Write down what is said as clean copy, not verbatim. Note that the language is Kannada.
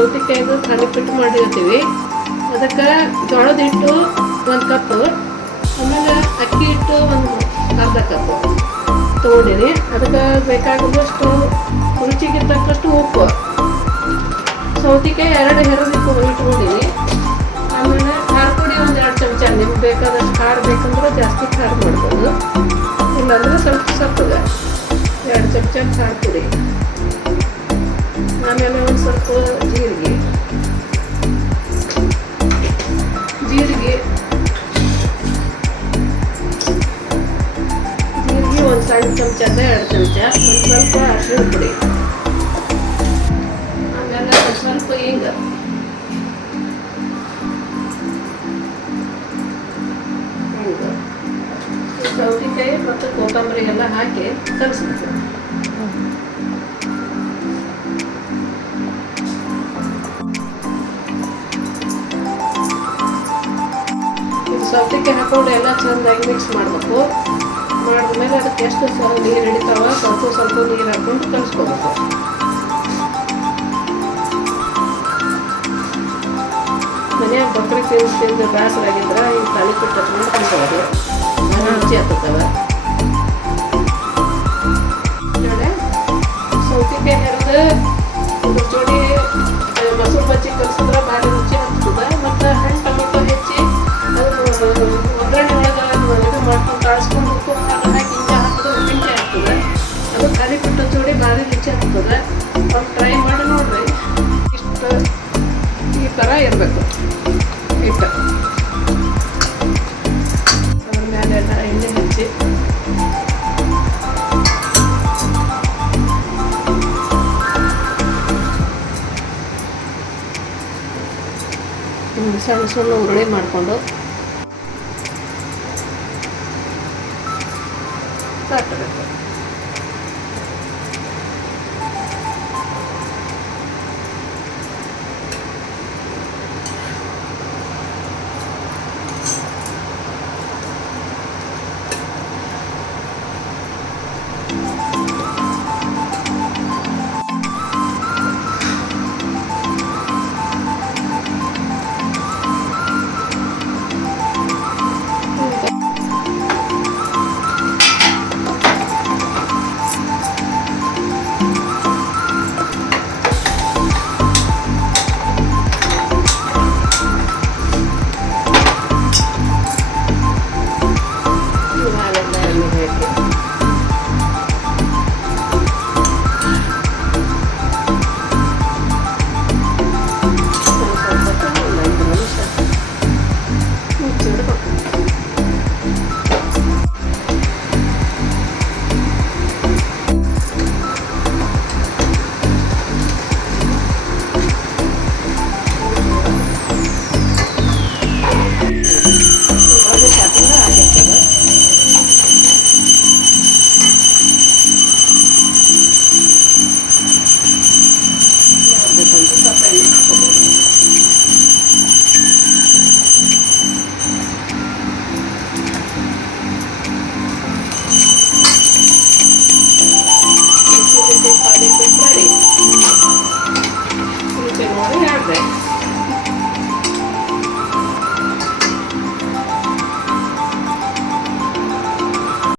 ಸೌತೆಕಾಯಿದು ತಾಲಿಪಟ್ಟು ಮಾಡಿರ್ತೀವಿ. ಅದಕ್ಕೆ ಜೋಳದ ಹಿಟ್ಟು 1 ಕಪ್, ಆಮೇಲೆ ಅಕ್ಕಿ ಹಿಟ್ಟು ಒಂದು ಅರ್ಧ ಕಪ್ ತೊಗೊಂಡಿನಿ. ಅದಕ್ಕೆ ಬೇಕಾದಷ್ಟು ರುಚಿಗೆ ತಕ್ಕಷ್ಟು ಉಪ್ಪು, ಸೌತೆಕಾಯಿ 2 ಹೆರದು ಇಟ್ಕೊಂಡಿನಿ. ಆಮೇಲೆ ಖಾರ ಪುಡಿ ಒಂದು 2 ಚಮಚ, ನಿಮ್ಗೆ ಬೇಕಾದಷ್ಟು ಖಾರ ಬೇಕಂದ್ರೆ ಜಾಸ್ತಿ ಖಾರ ಮಾಡ್ಬೋದು, ಇಲ್ಲಾಂದ್ರೆ ಸ್ವಲ್ಪ ಸಪ್ಪಗೆ 2 ಚಮಚ ಖಾರ ಪುಡಿ. ಆಮೇಲೆ ಒಂದು ಸ್ವಲ್ಪ ಜೀರಿಗೆ ಒಂದು ಸಣ್ಣ ಚಮಚದ 2 ಚಮಚ, ಒಂದು ಸ್ವಲ್ಪ ಅರಿಶಿನ ಪುಡಿ, ಆಮೇಲೆ ಒಂದು ಸ್ವಲ್ಪ ಹಿಂಗೆ, ಸೌತೆಕಾಯಿ ಮತ್ತು ಕೊತ್ತಂಬರಿ ಎಲ್ಲ ಹಾಕಿ ಕಲಿಸ್ಬೇಕು. ಸೌತೆಕಾಯಿ ಹಾಕೊಂಡು ಎಲ್ಲ ಚೆಂದಾಗಿ ಮಿಕ್ಸ್ ಮಾಡಬೇಕು. ಮಾಡಿದ್ಮೇಲೆ ಅದಕ್ಕೆ ಎಷ್ಟು ನೀರು ಹಿಡಿತಾವ ಸ್ವಲ್ಪ ನೀರು ಹಾಕೊಂಡು ಕಲಿಸ್ಕೋಬೇಕು. ಮನ್ಯಾಗ ಬಕ್ರಿ ತಿಂದು ಬೇಸರಾಗಿದ್ರೆ ಈ ತಾಲಿಪಟ್ಟು ಹಚ್ಕೊಂಡು ತಿನ್ಬೋದು, ರುಚಿ ಆಗ್ತವೆ. ಸೌತೆಕಾಯಿ ಹೆರದು ಇದ್ರ ಜೋಡಿ ಮೊಸರು ಬಜ್ಜಿ ಕಲಿಸಿದ್ರೆ ಭಾರಿ ರುಚಿ ಆಗ್ತದೆ. ಮತ್ತು ಹಣ್ಣು ಟೊಮೆಟೊ ಹೆಚ್ಚಿ ಅದು ಒಗ್ಗರಣೆ ಒಳಗೆ ಮಾಡ್ಕೊಂಡು ಕಾಳಿಸ್ಕೊಂಡು ಉಪ್ಪು ಖಾರ ಹಾಕಿ ಹಿಂಗೆ ಹಾಕಿದ್ರೆ ಉಪ್ಪಿನಕಾಯಿ ಆಗ್ತದೆ. ಅದು ತಾಲಿಪಟ್ಟು ಜೋಡಿ ಭಾರಿ ರುಚಿ ಆಗ್ತದೆ. ಅವ್ರು ಟ್ರೈ ಮಾಡಿ ನೋಡ್ರಿ. ಇಷ್ಟು ಈ ಥರ ಇರಬೇಕು ಹಿಟ್ಟು. ಅದ್ರ ಮೇಲೆ ಎಲ್ಲ ಎಣ್ಣೆ ಹಚ್ಚಿ ಸಣ್ಣ ಸಣ್ಣ ಉರುಳಿ ಮಾಡಿಕೊಂಡು ತಟ್ಟಬೇಕು.